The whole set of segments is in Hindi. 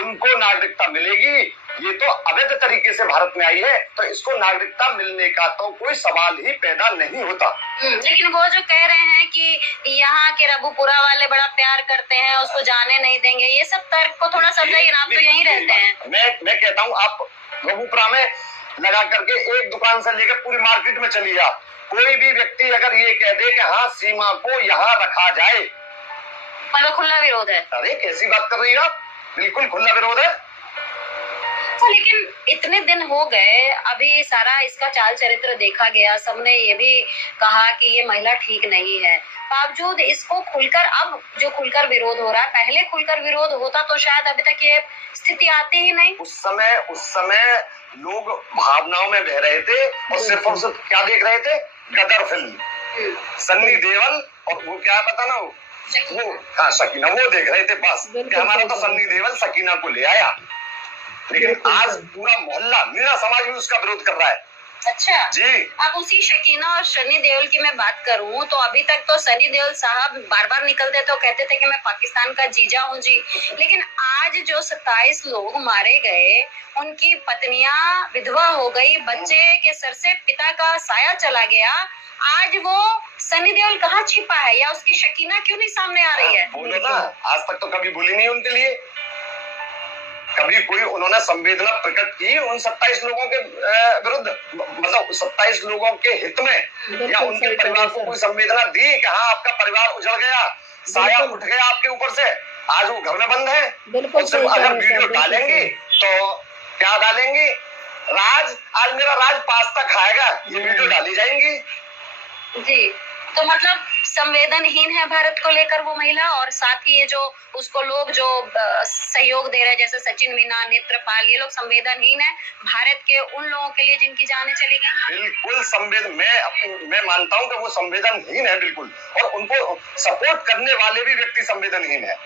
उनको नागरिकता मिलेगी। ये तो अवैध तरीके से भारत में आई है, तो इसको नागरिकता मिलने का तो कोई सवाल ही पैदा नहीं होता। लेकिन वो जो कह रहे हैं कि यहाँ के रघुपुरा वाले बड़ा प्यार करते हैं, उसको जाने नहीं देंगे, ये सब तर्क को थोड़ा समझाइए। आप तो यहीं रहते हैं। मैं कहता हूँ, आप रघुपुरा में लगा करके एक दुकान से लेकर पूरी मार्केट में चली जा, कोई भी व्यक्ति अगर ये कह दे कि हाँ सीमा को यहाँ रखा जाए, मतलब खुला विरोध है। अरे कैसी बात कर रही है आप, बिल्कुल खुला विरोध है। लेकिन इतने दिन हो गए, अभी सारा इसका चाल चरित्र देखा गया, सबने ये भी कहा कि ये महिला ठीक नहीं है, बावजूद इसको खुलकर, अब जो खुलकर विरोध हो रहा है, पहले खुलकर विरोध होता तो शायद अभी तक ये स्थिति आती ही नहीं। उस समय लोग भावनाओं में बह रहे थे और सिर्फ और सिर्फ क्या देख रहे थे, गदर फिल्म, सन्नी देओल और वो क्या पता ना वो हाँ सकीना, वो देख रहे थे बस कि हमारा तो सन्नी देओल सकीना को ले आया। लेकिन आज पूरा मोहल्ला, मीना समाज भी उसका विरोध कर रहा है। अच्छा जी। अब उसी शकीना और सनी देओल की मैं बात करूं तो अभी तक तो सनी देओल साहब बार बार निकलते तो कहते थे कि मैं पाकिस्तान का जीजा हूं जी, लेकिन आज जो 27 लोग मारे गए, उनकी पत्नियां विधवा हो गई, बच्चे के सर से पिता का साया चला गया, आज वो सनी देओल कहाँ छिपा है, या उसकी शकीना क्यों नहीं सामने आ रही है? बोलो ना, आज तक तो कभी बोली नहीं उनके लिए, कभी कोई उन्होंने संवेदना प्रकट की उन 27 लोगों के विरुद्ध, मतलब 27 लोगों के हित में, या उनके परिवार को कोई संवेदना दी कि हाँ आपका परिवार उजड़ गया, साया उठ गया आपके ऊपर से, आज वो घर में बंद है। और सिर्फ अगर वीडियो डालेंगे तो क्या डालेंगी, राज आज मेरा राज पास्ता खाएगा, ये वीडियो डाली जाएंगी जी। तो मतलब संवेदनहीन है भारत को लेकर वो महिला, और साथ ही ये जो उसको लोग जो सहयोग दे रहे हैं जैसे सचिन मीना, नेत्रपाल, ये लोग संवेदनहीन है भारत के उन लोगों के लिए जिनकी जानें चली गई। बिल्कुल मैं मानता हूँ कि वो संवेदनहीन है बिल्कुल, और उनको सपोर्ट करने वाले भी व्यक्ति संवेदनहीन है।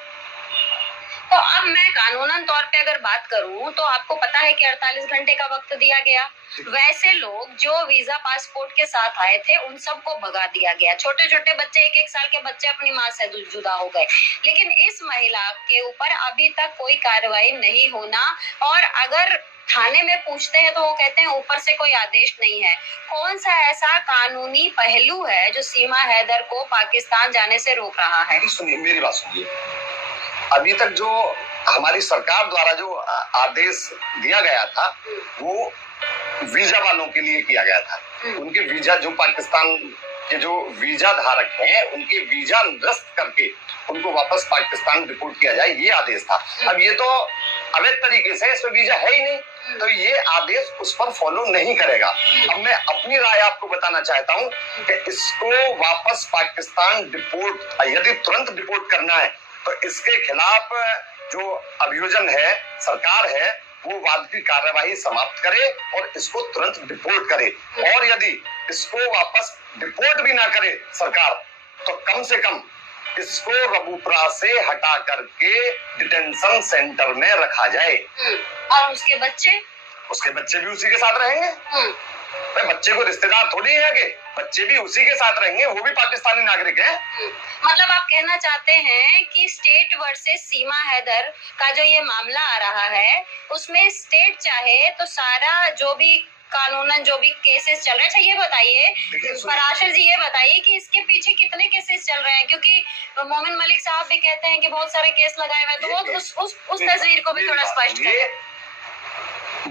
तो अब मैं कानूनन तौर पे अगर बात करूं तो आपको पता है कि 48 घंटे का वक्त दिया गया, वैसे लोग जो वीजा पासपोर्ट के साथ आए थे उन सबको भगा दिया गया, छोटे छोटे बच्चे, 1-1 साल के बच्चे अपनी माँ से जुदा हो गए, लेकिन इस महिला के ऊपर अभी तक कोई कार्रवाई नहीं होना, और अगर थाने में पूछते हैं तो वो कहते हैं ऊपर से कोई आदेश नहीं है। कौन सा ऐसा कानूनी पहलू है जो सीमा हैदर को पाकिस्तान जाने से रोक रहा है? सुनिए, मेरी बात सुनिए, अभी तक जो हमारी सरकार द्वारा जो आदेश दिया गया था वो वीजा वालों के लिए किया गया था, उनके वीजा, जो पाकिस्तान के जो वीजा धारक हैं उनके वीजा निरस्त करके उनको वापस पाकिस्तान रिपोर्ट किया जाए, ये आदेश था। अब ये तो अवैध तरीके से, इसमें वीजा है ही नहीं, तो ये आदेश उस पर फॉलो नहीं करेगा। अब मैं अपनी राय आपको बताना चाहता हूँ कि इसको वापस पाकिस्तान डिपोर्ट, यदि तुरंत डिपोर्ट करना है तो इसके खिलाफ जो अभियोजन है, सरकार है, वो वाद की कार्यवाही समाप्त करे और इसको तुरंत डिपोर्ट करे, और यदि इसको वापस डिपोर्ट भी ना करे सरकार तो कम से कम इसको रघुपुरा से हटा करके डिटेंशन सेंटर में रखा जाए। और उसके बच्चे भी उसी के साथ रहेंगे। बच्चे को रिश्तेदार थोड़ी है कि बच्चे भी उसी के साथ रहेंगे, वो भी पाकिस्तानी नागरिक हैं। मतलब आप कहना चाहते हैं कि स्टेट वर्सेस सीमा हैदर का जो ये मामला आ रहा है उसमें स्टेट चाहे तो सारा जो भी कानूनन जो भी केसेस चल रहे हैं, अच्छा ये बताइए पराशर जी, ये बताइए कि इसके पीछे कितने केसेस चल रहे हैं, क्योंकि मोमिन मलिक साहब भी कहते हैं कि बहुत सारे केस लगाए हुए, तो वो उस तस्वीर को भी थोड़ा स्पष्ट करें।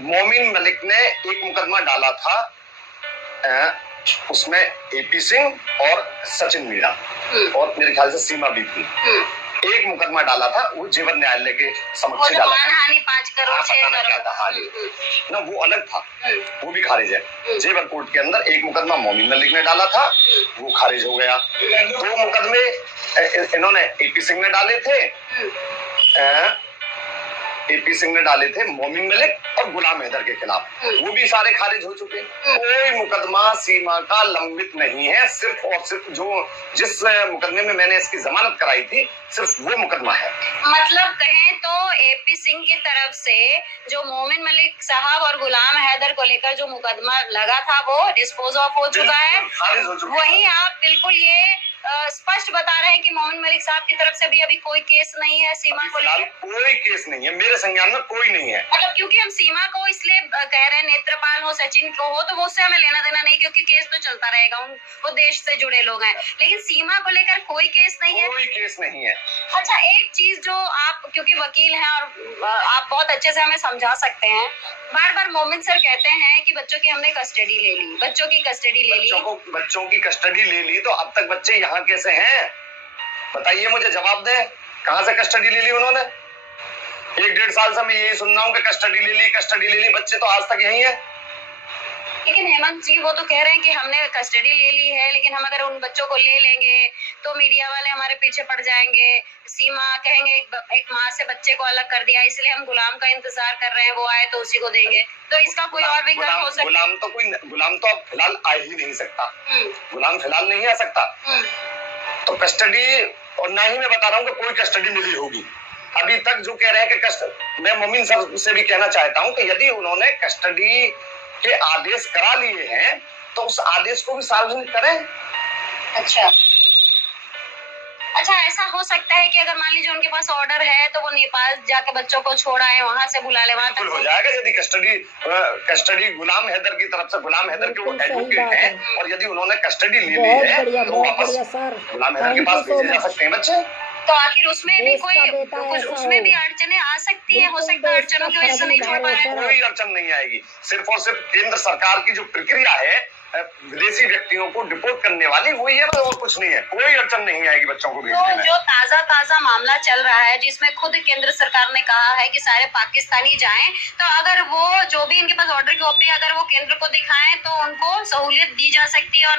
मोमिन मलिक ने एक मुकदमा डाला था, उसमें एपी सिंह और सचिन मीणा और मेरे ख्याल से सीमा भी थी, एक मुकदमा डाला था, वो जीवन न्यायालय के समक्ष डाला था, मानहानि 5 करोड़ 6 करोड़ ना, वो अलग था, वो भी खारिज है। जेवर कोर्ट के अंदर एक मुकदमा मोमिन मलिक ने डाला था, वो खारिज हो गया। 2 मुकदमे इन्होंने एपी सिंह ने डाले थे, मोमिन मलिक और गुलाम हैदर के खिलाफ, वो भी सारे खारिज हो चुके। कोई मुकदमा सीमा का लंबित नहीं है, सिर्फ और सिर्फ जिस मुकदमे में मैंने इसकी जमानत कराई थी, सिर्फ वो मुकदमा है। मतलब कहें तो एपी सिंह की तरफ से जो मोमिन मलिक साहब और गुलाम हैदर को लेकर जो मुकदमा लगा था वो डिस्पोज ऑफ हो चुका है, खारिज हो चुका है। वही आप बिल्कुल ये स्पष्ट बता रहे हैं कि मोमिन मलिक साहब की तरफ से भी अभी कोई केस नहीं है सीमा को फिलहाल लेकर। कोई केस नहीं है, मेरे संज्ञान में कोई नहीं है। मतलब क्योंकि हम सीमा को इसलिए कह रहे हैं, नेत्रपाल हो, सचिन को हो, तो वो उससे हमें लेना देना नहीं, क्योंकि केस तो चलता रहेगा, वो देश से जुड़े लोग हैं। लेकिन सीमा को लेकर कोई केस नहीं है। कोई केस नहीं है। अच्छा, एक चीज जो आप क्योंकि वकील हैं और आप बहुत अच्छे से हमें समझा सकते हैं, बार बार मोमिन सर कहते हैं कि बच्चों की हमने कस्टडी ले ली, बच्चों की कस्टडी ले ली। बच्चों की कस्टडी ले ली, तो अब तक बच्चे यहाँ कैसे हैं? बताइए, मुझे जवाब दे, कहाँ से कस्टडी ले ली उन्होंने? 1-1.5 साल से मैं यही सुन रहा हूँ कि कस्टडी ले ली, बच्चे तो आज तक यही है। लेकिन हेमंत जी वो तो कह रहे हैं कि हमने कस्टडी ले ली है, लेकिन हम अगर उन बच्चों को ले लेंगे तो मीडिया वाले हमारे पीछे पड़ जाएंगे, सीमा कहेंगे एक माँ से बच्चे को अलग कर दिया, इसलिए हम गुलाम का इंतजार कर रहे हैं, वो आए तो उसी को देंगे। तो इसका कोई और विकल्प हो सकता है? गुलाम तो अब फिलहाल आ ही नहीं सकता, गुलाम फिलहाल नहीं आ सकता। तो कस्टडी, और ना ही मैं बता रहा हूँ कि कोई कस्टडी मिली होगी अभी तक। जो कह रहे हैं कि मैं मोमिन सर से भी कहना चाहता हूँ कि यदि उन्होंने कस्टडी के आदेश करा लिए हैं तो उस आदेश को भी सार्वजनिक करें। अच्छा, ऐसा हो सकता है कि अगर मान लीजिए उनके पास ऑर्डर है तो वो नेपाल जाके बच्चों को छोड़ाए, वहां से बुला ले, वहां तक हो जाएगा। यदि कस्टडी गुलाम हैदर की तरफ से, गुलाम हैदर के वो एडवोकेट हैं, और यदि उन्होंने कस्टडी ले ली है तो वापस गुलाम हैदर के पास भेजे जा सकते हैं बच्चे। तो आखिर उसमें भी कुछ उसमें भी अड़चने आ सकती है, हो सकता है अड़चनों की वजह से नहीं छोड़ पा रहे हैं। कोई अड़चन नहीं आएगी, सिर्फ और सिर्फ केंद्र सरकार की जो प्रक्रिया है विदेशी व्यक्तियों को डिपोर्ट करने वाली, वही है, और कुछ नहीं है। कोई अड़चन नहीं आएगी बच्चों को भेजने में। जो ताजा मामला चल रहा है जिसमें खुद केंद्र सरकार ने कहा है कि सारे पाकिस्तानी जाएं, तो अगर वो जो भी इनके पास ऑर्डर की कॉपी अगर वो केंद्र को दिखाएं तो उनको सहूलियत दी जा सकती है। और